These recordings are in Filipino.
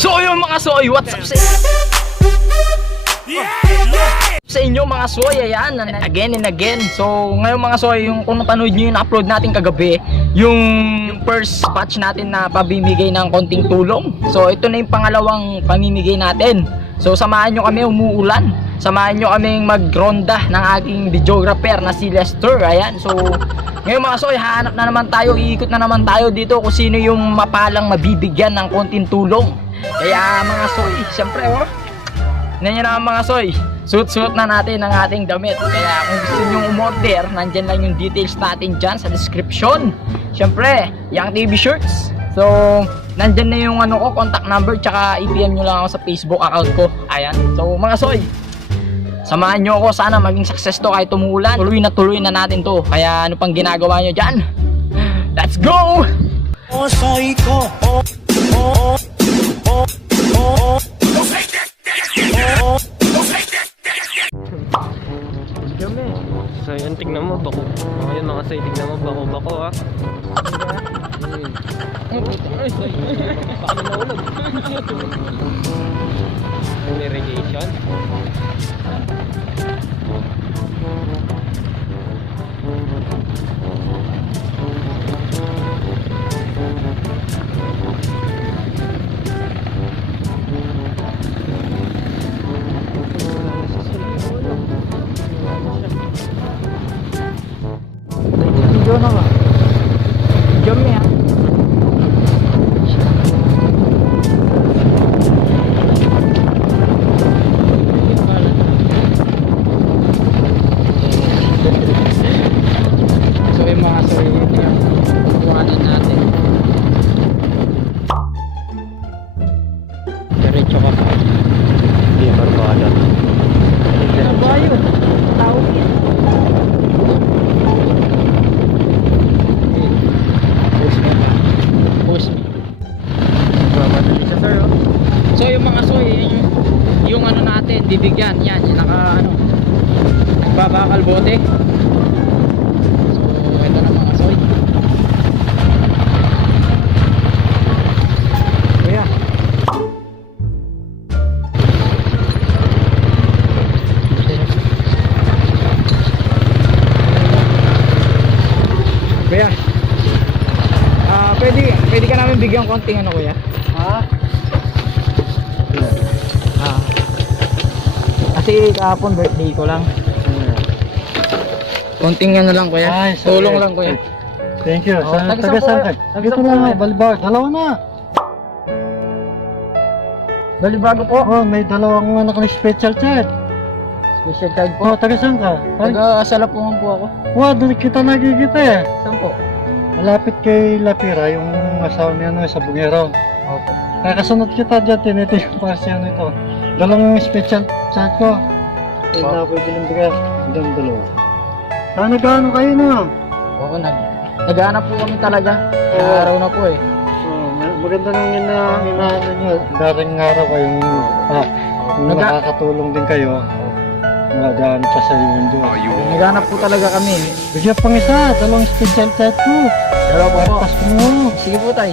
So yun mga soy, what's up sa inyo mga soy, ayan, again and again. So ngayon mga soy, yung kung napanood nyo yung upload natin kagabi, yung first batch natin na pabibigay ng konting tulong. So ito na yung pangalawang pamimigay natin. So samahan nyo kami, umuulan. Samahan nyo kaming magronda ng aking videographer na si Lester. Ayan, so ngayon mga soy, hahanap na naman tayo, iikot na naman tayo dito kung sino yung mapalang mabibigyan ng konting tulong. Kaya mga soy, syempre nandiyan na mga soy, suot-suot na natin ang ating damit. Kaya kung gusto nyo umorder, nandyan lang yung details natin dyan sa description. Syempre, Yang TV Shirts. So nandyan na yung contact number, tsaka i-PM nyo lang ako sa Facebook account ko. Ayan, so mga soy, samahan nyo ako, sana maging success to kahit tumulan. Tuloy na natin to. Kaya ano pang ginagawa nyo dyan? Let's go! Soy ko. So yun, tignan mo, bako. Ngayon mga soy, tignan mo, bako ha. Paano naulog? Yung irrigation. Video na ba? Video mo yan. So yung mga soy yung kuhanin natin. Diretso ka pa. Hindi, barbada. Ano ba yun? Tao yun. Madali siya sir, oh. So yung mga soy, yung ano natin, bibigyan yan, yung nagbabakal bote. So ito na mga soy. Kuya. Kuya. Pwede ka namin bigyan konting ano kuya? Ha? Kasi kahapon birthday ko lang. Konting ano lang kuya. Ay, sorry. Tulong lang kuya. Thank you. Oh, Sa taga-saan taga-saan po ka? kayo? Dito Taga-saan po na, kayo? Balibag. Dalawa na. Balibago po. Oh, may dalawang anak na special child. Special child po. Oh, taga-saan ka? Ay, Taga-Salapungan po ako. wow, doon kita nakikita eh. Saan po? Malapit kay Lapira, yung asawa niya sa Bungero. Opo. Nakasunod kita dyan, tinitingnan pa siya nito. Dalawang special child ko. Eh, Oh. napwede ng bigas. Hanggang dalawa. Saan nag-ano kayo na? Oo, naghahanap po kami talaga. Oo. Araw na po eh. Oh, maganda nang inaano nyo. Daring araw kayong kung Naga- nakakatulong din kayo. Magaan pa sa inyo Diyos. Naghahanap po talaga kami. Bigyan pang isa, dalawang special chat ko. Dalawa po po. Pasko mo. Sige po tayo.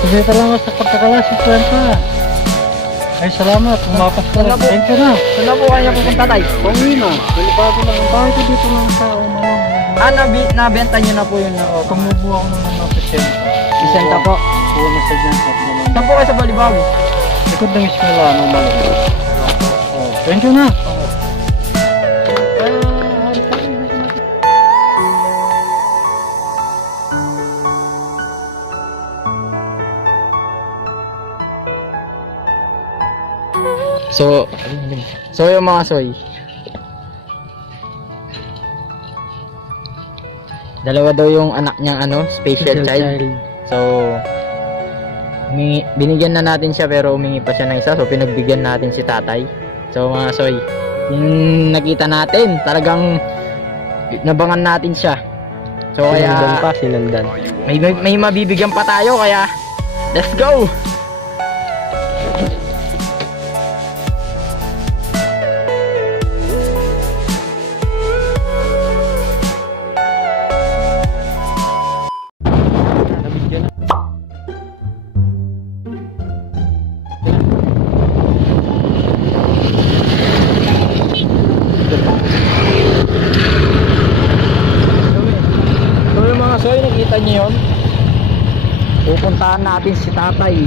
Sige ka lang sa pagkakalas, 50. Ay, salamat. Umapas ka Saan na lang. po? Thank you na. Saan na po kanya pupunta tayo? Pauwi na. Dalibago lang. Bakit ko dito lang sa umanong? Nabenta nyo na po yun na opo. Tumubo ako ng mga pasyente. Isenta po. Puno sa dyan sa naman. Saan po kayo sa Balibago? Likod ng eskwela, ano malaki. Oh, thank you na. So yung mga soy, dalawa daw yung anak niyang special child. So binigyan na natin siya pero humingi pa siya ng isa, so pinagbigyan natin si tatay. So mga soy, yung nakita natin, talagang nabangan natin siya. So kaya Sinundan. may mabibigyan pa tayo, kaya let's go. nakita niyo yun? Pupuntahan natin si tatay.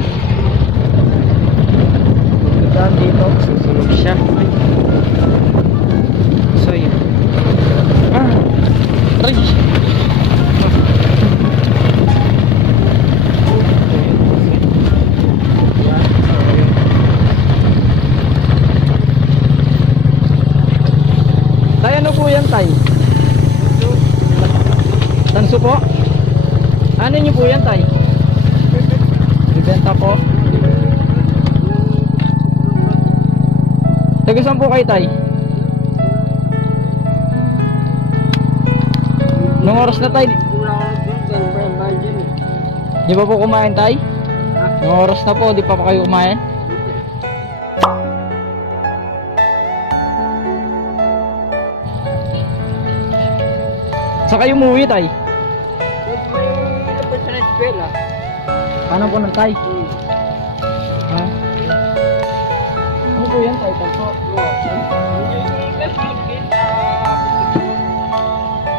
Pupuntahan dito. Susunog siya. So yun. Ay! Tay, ano po yan, tay? Tanso po? Ano nyo po yan, tay? Bibenta po? Taga saan po kayo, tay? Nung oras na, tay? Di ba po kumain, tay? Nung oras na po, di pa kayo kumain? Sa kayo umuwi, tay? Paano po ng tay? Ha? Ano po yan, tay? Tanso?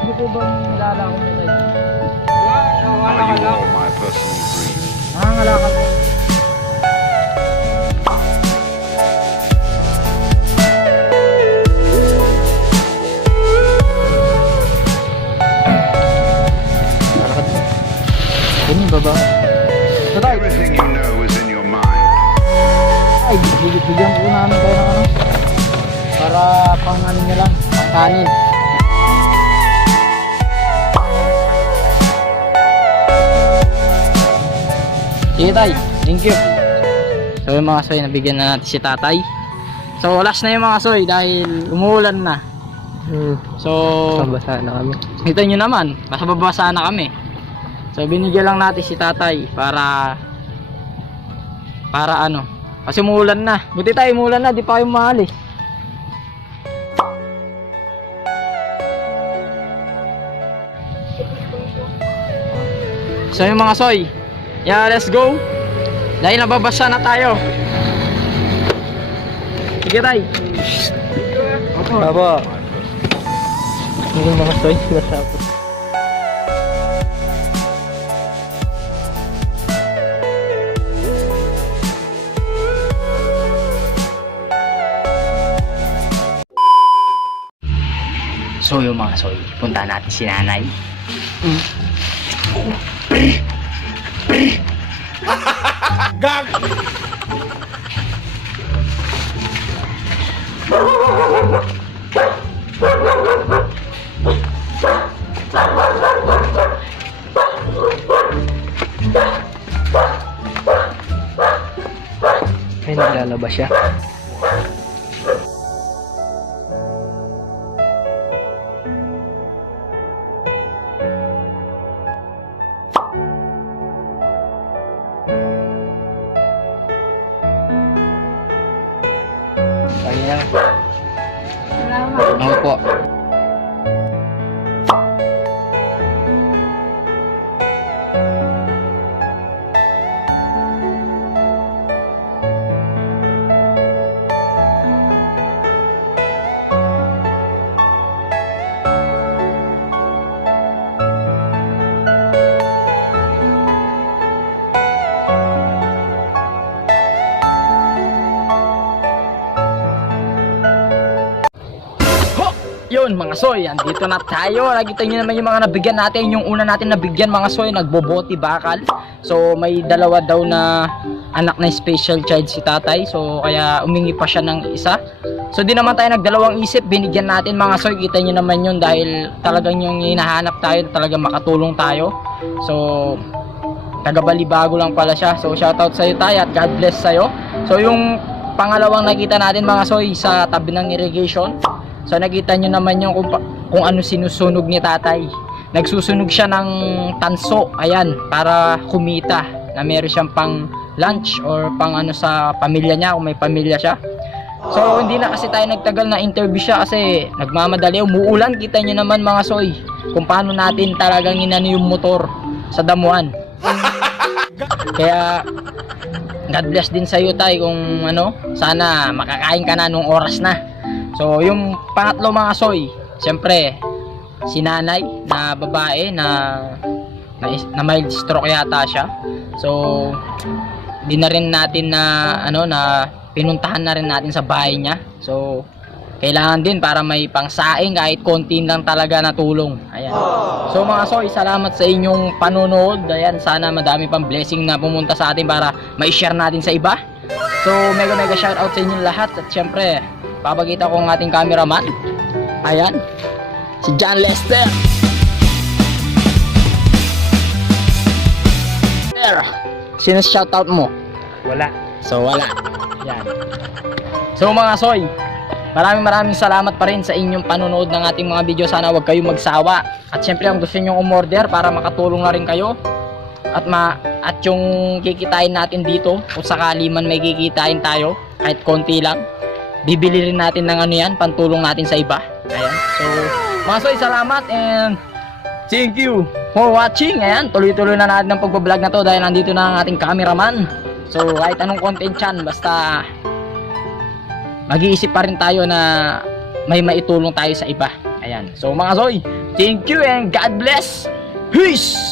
Ano po ba nilalakad niyo, tay? Are you all my personal dreams? Nangangalakal po. Ganun ba ba? So, tay, Everything you know is in your mind. ay, bigyan po namin kayo ng ano. Para pang ano nyo lang, pang kanin. Sige, tay, thank you. So yung mga soy, nabigyan na natin si tatay. So last na yung mga soy dahil umuulan na. So Pabasa na kami. ito nyo naman, masababasa na kami. So binigyan lang natin si tatay para ano, kasi umuulan na. Buti tayo umuulan na, di pa kayo maalis. So yung mga soy, yeah, let's go. Dahil nababasa na tayo. Sige, tay. Aba. Yung mga soy, nasapot. So yung mga soy, punta natin si nanay. Ay, naglalabas siya. Kaya ako po. Yun mga soy, andito na tayo. Nakita nyo naman yung mga nabigyan natin. Yung una natin nabigyan mga soy, nagboboti bakal. So may dalawa daw na anak na special child si tatay. So kaya umingi pa siya ng isa. So di naman tayo nagdalawang isip, binigyan natin mga soy. Kita nyo naman yun dahil talagang yung hinahanap tayo, talagang makatulong tayo. So taga-Balibago lang pala siya. So shoutout sa'yo tayo at God bless sa'yo. So yung pangalawang nakita natin mga soy sa tabi ng irrigation. So nakita nyo naman yung kung ano sinusunog ni tatay. Nagsusunog siya ng tanso, ayan, para kumita na meron siyang pang lunch or pang ano sa pamilya niya kung may pamilya siya. So hindi na kasi tayo nagtagal na interview siya kasi nagmamadali, umuulan. Kita nyo naman mga soy kung paano natin talagang inano yung motor sa damuhan. Kaya God bless din sa iyo tay kung ano, sana makakain ka na nung oras na. So yung pangatlo mga soy, siyempre si nanay na babae na na mild stroke yata siya. So di na rin natin na pinuntahan na rin natin sa bahay niya. So kailangan din para may pangsaing kahit konti lang talaga na tulong. Ayan. So mga soy, salamat sa inyong panonood. Ayan, sana madami pang blessing na pumunta sa atin para ma-share natin sa iba. So mega shout out sa inyong lahat. At syempre, papakita ko ang ating cameraman. Ayan, si John Lester. Sino shout out mo? Wala. So wala. Yan. So mga soy, maraming salamat pa rin sa inyong panonood ng ating mga video. Sana wag kayong magsawa. At syempre kung gusto niyo umorder para makatulong na rin kayo at yung kikitain natin dito, kung sakali man may kikitain tayo kahit konti lang, bibili rin natin ng yan, pantulong natin sa iba. Ayan. So mga soy, salamat and thank you for watching. Ayan, tuloy-tuloy na natin ang pagbablog na to dahil nandito na ang ating cameraman. So kahit anong content yan, basta mag-iisip pa rin tayo na may maitulong tayo sa iba. Ayan. So mga soy, thank you and God bless. Peace!